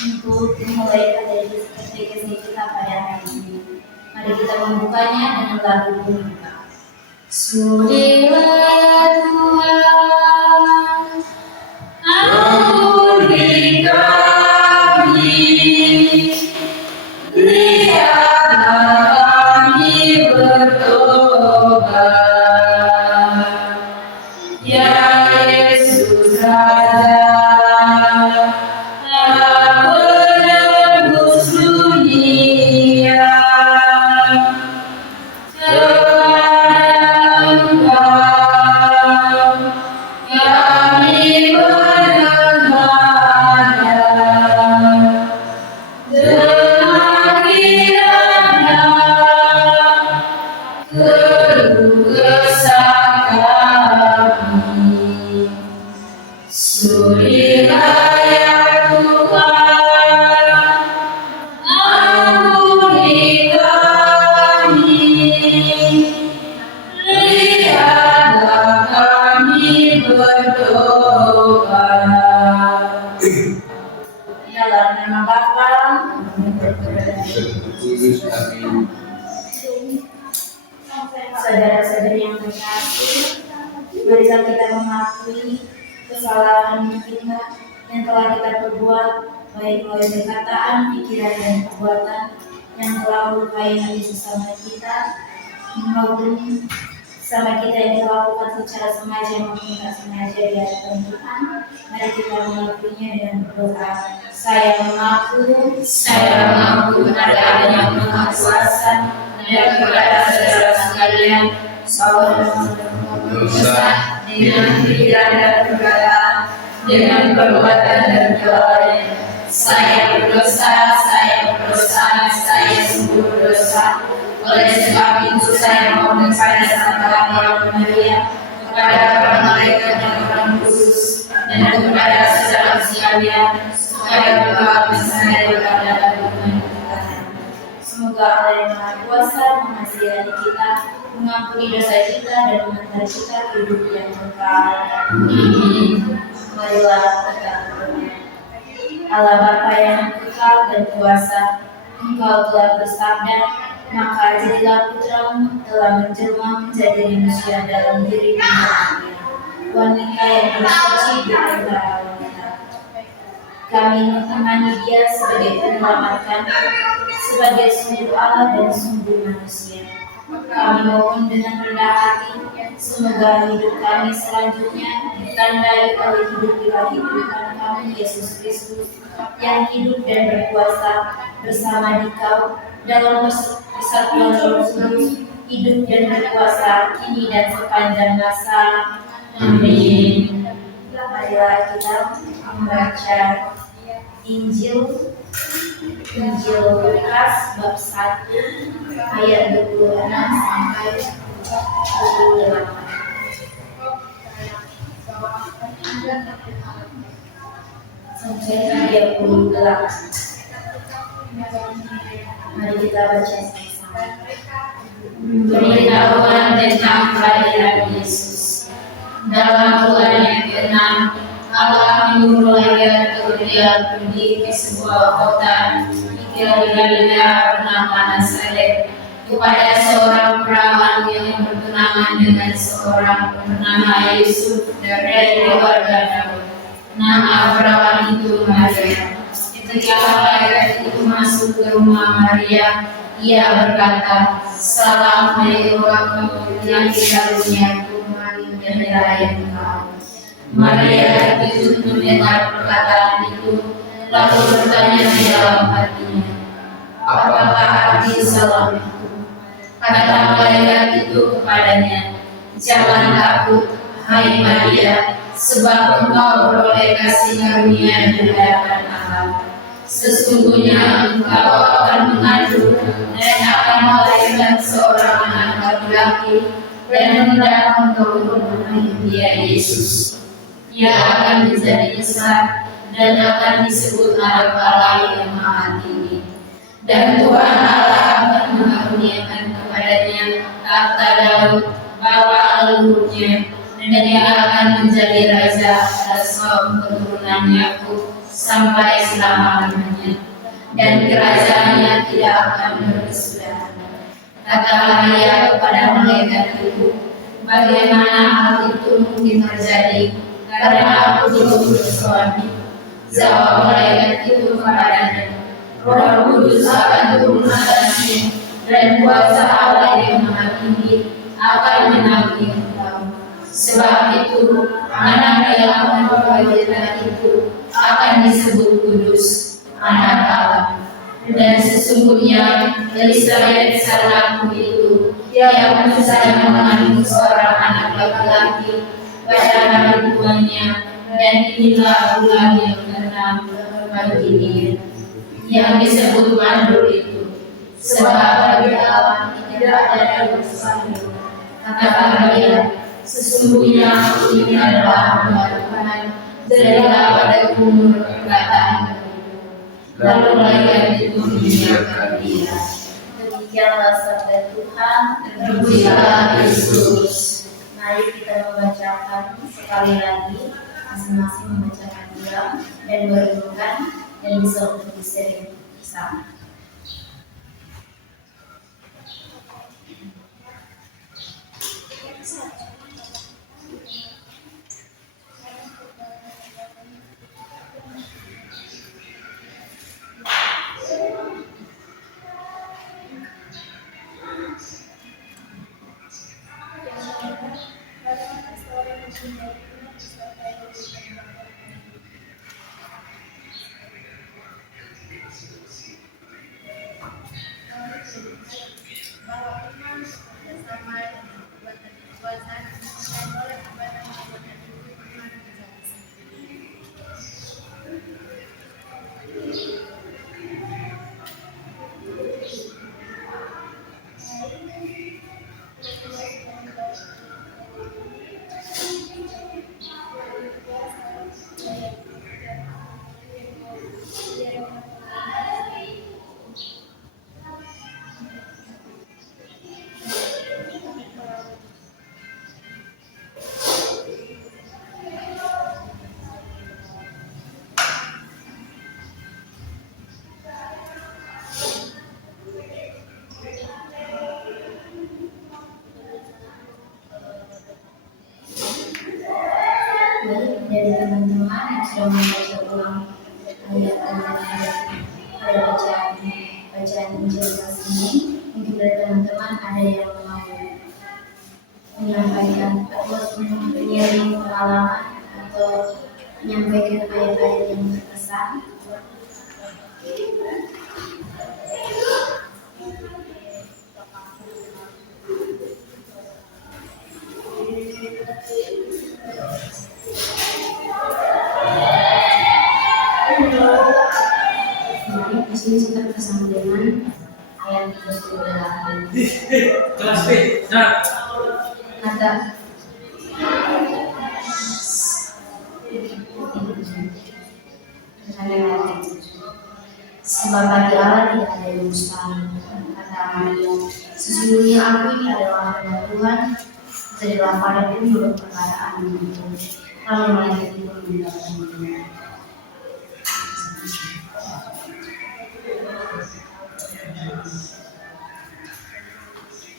untuk dimulai katekesi kita pada hari ini. Mari kita membukanya dengan lagu pembuka. Surilah Tuhan, ampuni kami, lihatlah kami bertobat, ya Yesus Raja. Saudara-saudari yang terkasih, marilah kita mengakui kesalahan kita yang telah kita perbuat, baik oleh perkataan, pikiran, dan perbuatan yang telah melukai hati sesama kita, maupun sama kita yang dilakukan secara sengaja maupun tak sengaja di hadapan Tuhan. Mari kita mengakuinya dengan berdoa. Saya mengaku kepada Allah yang Maha Kuasa dan kepada saudara sekalian bahwa berdosa dengan pikiran dan perkataan, dengan perbuatan dan kelalaian. Saya berdosa, saya sungguh berdosa. Oleh sebab itu saya mohon kepada Santa Maria, kepada para malaikat dan orang kudus, dan kepada saudara sekalian, supaya berdoa saya kepada Tuhan. Semoga Allah yang Maha Kuasa mengasihi hati kita, mengampuni dosa kita, dan mengantar kita ke hidup yang kekal. Marilah kita berdoa. Allah Bapa yang kekal dan kuasa, Engkau telah bersabda, maka jadilah putramu telah menjelma menjadi manusia dalam diri wanita yang bersuci di antara wanita. Kami mengemani dia sebagai penyelamat kami, sebagai sumber Allah dan sumber manusia. Kami mohon dengan rendah hati, semoga hidup kami selanjutnya ditandai oleh hidup ilahi Tuhan kami Yesus Kristus, yang hidup dan berkuasa bersama Dikau dalam persatuan Roh Kudus, hidup dan berkuasa kini dan sepanjang masa. Amin. Marilah kita membaca Injil Lukas bab 1 ayat 26 sampai 28. Sampai 38. Mari kita baca sama-sama. Pemberitahuan tentang kelahiran Yesus. Dalam bulan yang ke-6, Allah menyuruh raja Herodia pergi ke sebuah kota di Galilea bernama Nazaret kepada seorang perawan yang bertunangan dengan seorang bernama Yusuf dari keluarga Daud. Nama perawan itu Maria. Ketika malaikat itu masuk ke rumah Maria, ia berkata, "Salam hai orang yang dikarunia Tuhan, berdaya engkau." Maria itu mendengar perkataan itu, lalu bertanya di dalam hatinya, "Apakah arti salam itu?" Kata malaikat itu kepadanya, "Jangan takut, hai Maria, sebab engkau beroleh kasih karunia dari hadapan Allah. Sesungguhnya engkau akan mengandung dan akan melahirkan seorang anak laki-laki, dan hendak engkau bernamai dia Yesus. Ia akan menjadi besar dan akan disebut Anak Allah yang Maha Tinggi. Dan Tuhan Allah akan mengaruniakan kepadanya tahta Daud bapa leluhurnya, dan ia akan menjadi raja atas kaum keturunan Yakub sampai selama-lamanya. dan kerajaannya tidak akan berkesudahan. Katalah ia kepada malaikat itu, bagaimana hal itu mungkin terjadi, karena aku belum bersuami. Jawab malaikat itu kepadanya, Roh Kudus akan turun atasmu, dan kuasa Allah yang Maha Tinggi akan menaungi engkau. Sebab itu, anak yang akan dilahirkan itu akan disebut kudus, anak Allah. Dan sesungguhnya Elisabet saudaraku itu yang berusaha mengandung seorang anak laki-laki pada hari tuanya, dan inilah bulan yang keenam bagi dia, yang disebut mandul itu. Sebab bagi Allah tidak ada yang mustahil. Kata dia, sesungguhnya aku ini adalah hamba Tuhan, jadilah padaku menurut perkataan. Lalu malaikat itu meninggalkan dia. Demikianlah sabda Tuhan. Terpujilah Yesus. Mari kita membacakan sekali lagi, masing-masing membacakan ulang dan merenungkan, dan bisa untuk disering bersama. Dari teman-teman yang sudah membaca ulang ayat-ayat pada bacaan Injil ini, mungkin dari teman-teman ada yang mau menyampaikan atau mengirim pengalaman atau menyampaikan ayat-ayat yang berkesan. Di sini kita bersama dengan ayat 38. Kelas B. Nah. Kata sebab bagi Allah tidak ada yang mustahil. Kata Maria, sesungguhnya aku ini adalah hamba Tuhan, jadilah padaku menurut perkataan itu. Lalu malaikat itu meninggalkan dia.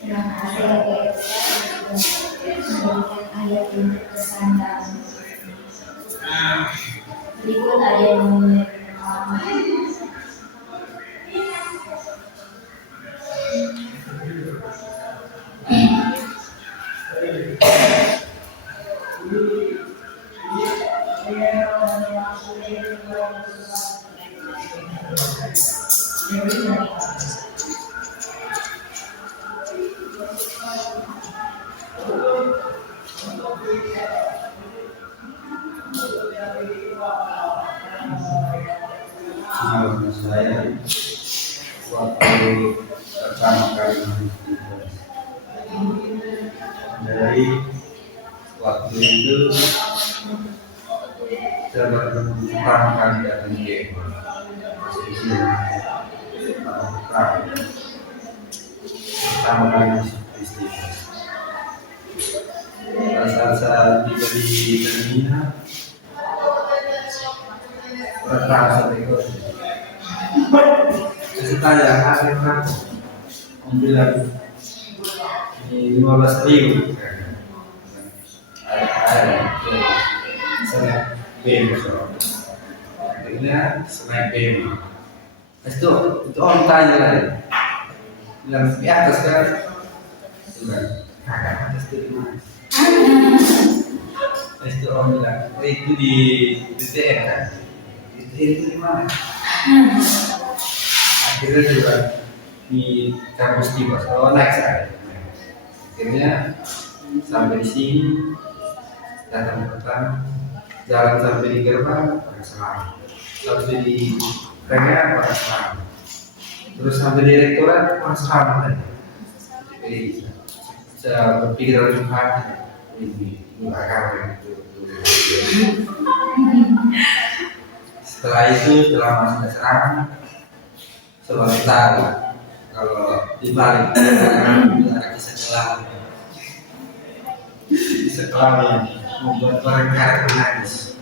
Terima kasih memberikan ayat yang berkesan dalam. Berikut ada yang memulai pengalaman. Nama saya waktu pertama kali dari waktu itu saya baru pertama kali datang ke pertama kali masuk Kristus. Pada saat diberi terminal pertama seekor Sesuatu yang ada kan bilang di 15.000 ada misalnya B akhirnya selain B itu orang tanya lagi bilang di atas kan bilang kakak atas itu mana itu orang bilang itu di BTN kan itu di mana akhirnya juga di kampus di bos naik saya akhirnya sampai di sini datang petang jalan sampai di gerbang pakai selang sampai di rengga pakai selang terus sampai di rektorat pakai selang lagi jadi saya berpikir dalam hati ini akar itu setelah masuk ke selang selalu tahu kalau dibalik ada kisah kelam yang membuat orang menangis.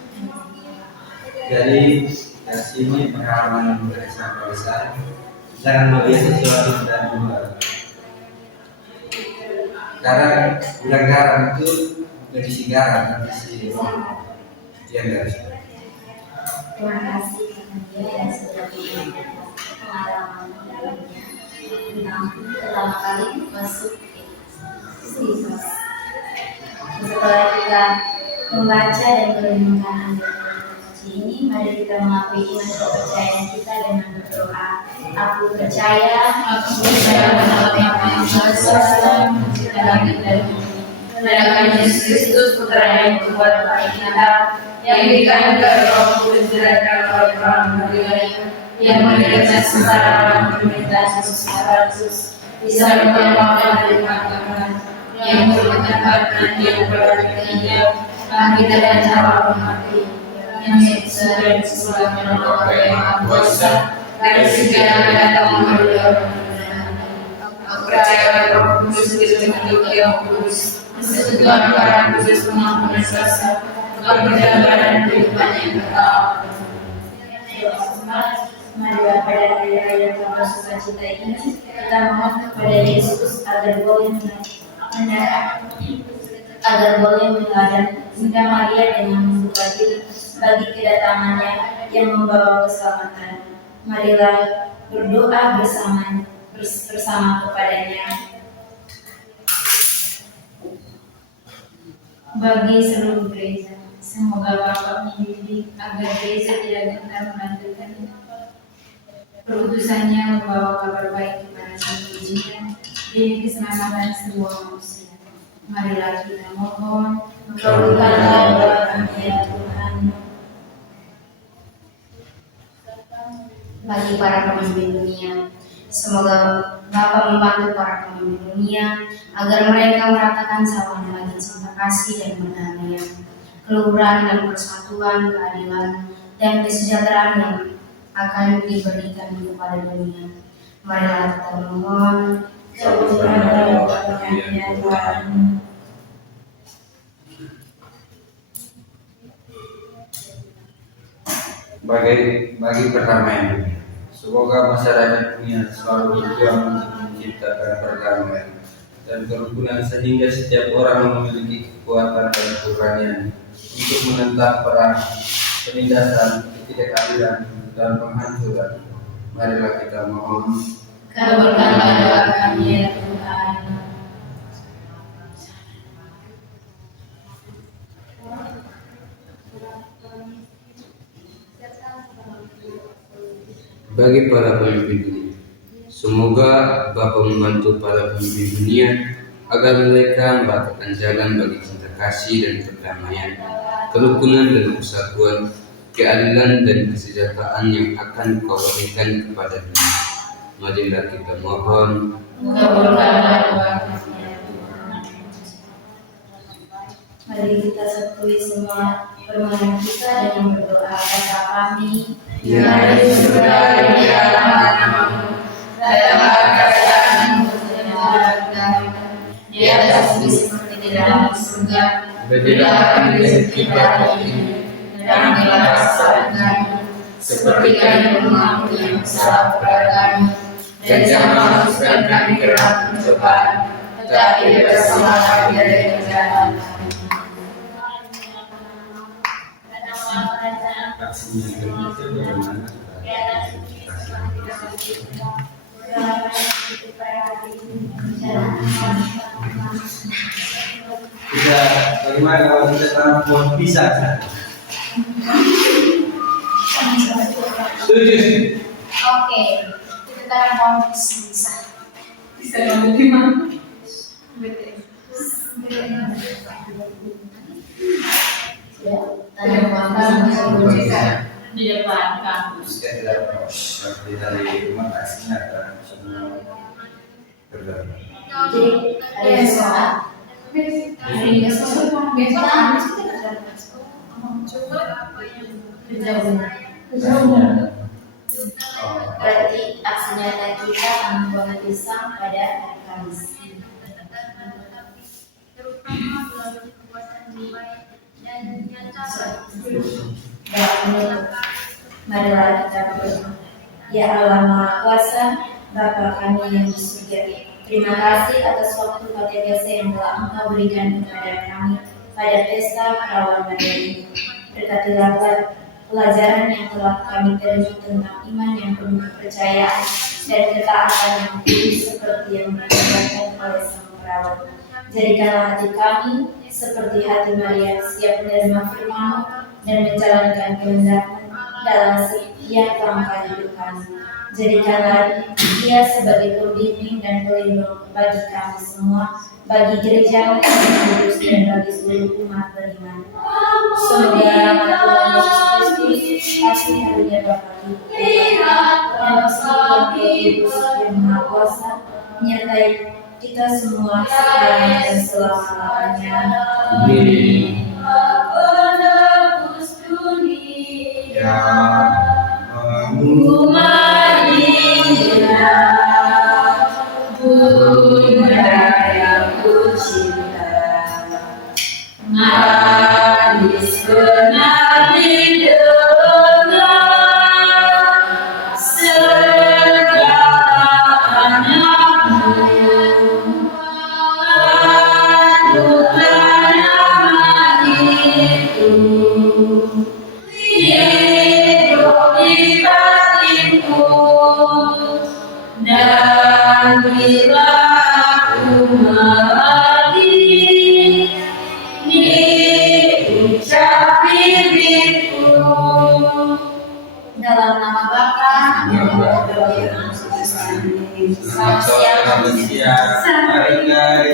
Jadi dari sini pengalaman yang besar jangan melihat sesuatu dan luar. Karena gudang garam itu bukan isi garam tapi isi yang dari sini. Terima kasih karena dia yang sudah punya pengalaman tentang pertama kali masuk Kristus. Setelah kita membaca dan merenungkan ayat ini, mari kita mengakui iman kepercayaan kita dengan berdoa. Aku percaya bahwa yang Maha Mencipta langit dan bumi, dan Yesus Kristus Putra yang membuat bagi kita, yang dikandung dari Roh Kudus dilahirkan oleh Maria, yang menderita sengsara dalam pemerintahan Yesus Kristus, bisa berkorban dari Tuhan, yang bertempat dan yang berbaktinya, bangkit dan cara mati, yang bisa dan sesuai menolak yang Maha Kuasa, dari segala datang melalui aku percaya pada Roh Kudus, yang kudus, persekutuan para kudus pengampunan dosa, kebenaran dan kehidupan yang kekal. Marilah pada hari raya tanpa sukacita ini kita mohon kepada Yesus agar boleh mengadang Bunda Maria dengan membuka diri bagi kedatangannya yang membawa keselamatan. Marilah berdoa bersama kepadanya. Bagi seluruh gereja, semoga Bapa mendidik agar gereja tidak gentar melanjutkan perutusannya membawa kabar baik kepada sang pujian demi keselamatan semua manusia. Marilah kita mohon, Kabulkanlah doa kami ya Tuhan. Bagi para pemimpin dunia, semoga Bapa membantu para pemimpin dunia agar mereka meratakan sawana lagi cinta kasih dan perdamaian, keluhuran dan persatuan, keadilan dan kesejahteraan yang akan diberikan kepada dunia. Marilah kita memohon. Kabulkanlah doa kami ya Tuhan. Bagi perdamaian dunia. Semoga masyarakat dunia selalu berjuang untuk menciptakan perdamaian dan kerukunan sehingga setiap orang memiliki kekuatan dan keberanian untuk menentang perang, penindasan, ketidakadilan, dan penghancuran. Marilah kita mohon. kabulkanlah doa kami ya Tuhan. Bagi para pemimpin dunia, semoga Bapa membantu para pemimpin dunia agar mereka meratakan jalan bagi cinta kasih dan perdamaian, kerukunan dan persatuan, keadilan dan kesejahteraan yang akan Kau berikan kepada dunia. Marilah kita mohon. Kabulkanlah doa kami ya Tuhan. Mari kita setui semua permohonan kita dengan berdoa. Bapa kami Yang ada di surga, dimuliakanlah namamu, datanglah kerajaanmu, di atas bumi seperti di dalam surga. Berilah kami rezeki kita hari ini, dan ampunilah kesalahan kami, seperti kami mengampuni yang bersalah kepada kami, dan jangan masukkan kami ke dalam pencobaan, tetapi bebaskanlah kami dari yang jahat. Aksi yang kedua itu bagaimana Kita bagaimana kalau kita tanam pohon pisang? setuju? Oke, kita tanam pohon bisa. Bisa ngomong gimana? Ya, tanam pohon bisa. Di depan kampus. Kita tidak seperti dari rumah kasihnya ke semua berdoa. Jadi ada yang sholat. Besok habis kita berarti aksi nyata kita tanam pohon pisang pada hari Kamis. Marilah kita berdoa. Ya Allah Maha Kuasa, Bapa kami yang di surga, terima kasih atas waktu katekese yang telah Engkau berikan kepada kami pada pesta Perawan Maria ini. Berkatilah pelajaran yang telah kami terima tentang iman yang penuh kepercayaan dan ketaatan yang tulus seperti yang diajarkan oleh Sang Perawan. Jadikanlah hati kami seperti hati Maria, siap menerima firman-Mu dan menjalankan kehendak-Mu dalam setiap langkah hidup kami. Jadikanlah Dia sebagai pembimbing dan pelindung bagi kami semua, bagi gereja yang kudus dan bagi seluruh umat beriman. Semoga rahmat Tuhan Yesus Kristus, kasih karunia Bapa kita, dan persekutuan Roh Kudus yang Maha Kuasa menyertai kita semua sekarang dan selama-lamanya. Amin. Ya, Maria, Bunda yang kucinta, manis benar didengar segala anak-Mu, anugerah nama itu. Hidup di batinku, dan bila aku mati, diucap bibirku. Dalam nama Bapa, Nama Bapa, dan Roh Kudus. Selamat siang. Mari guys.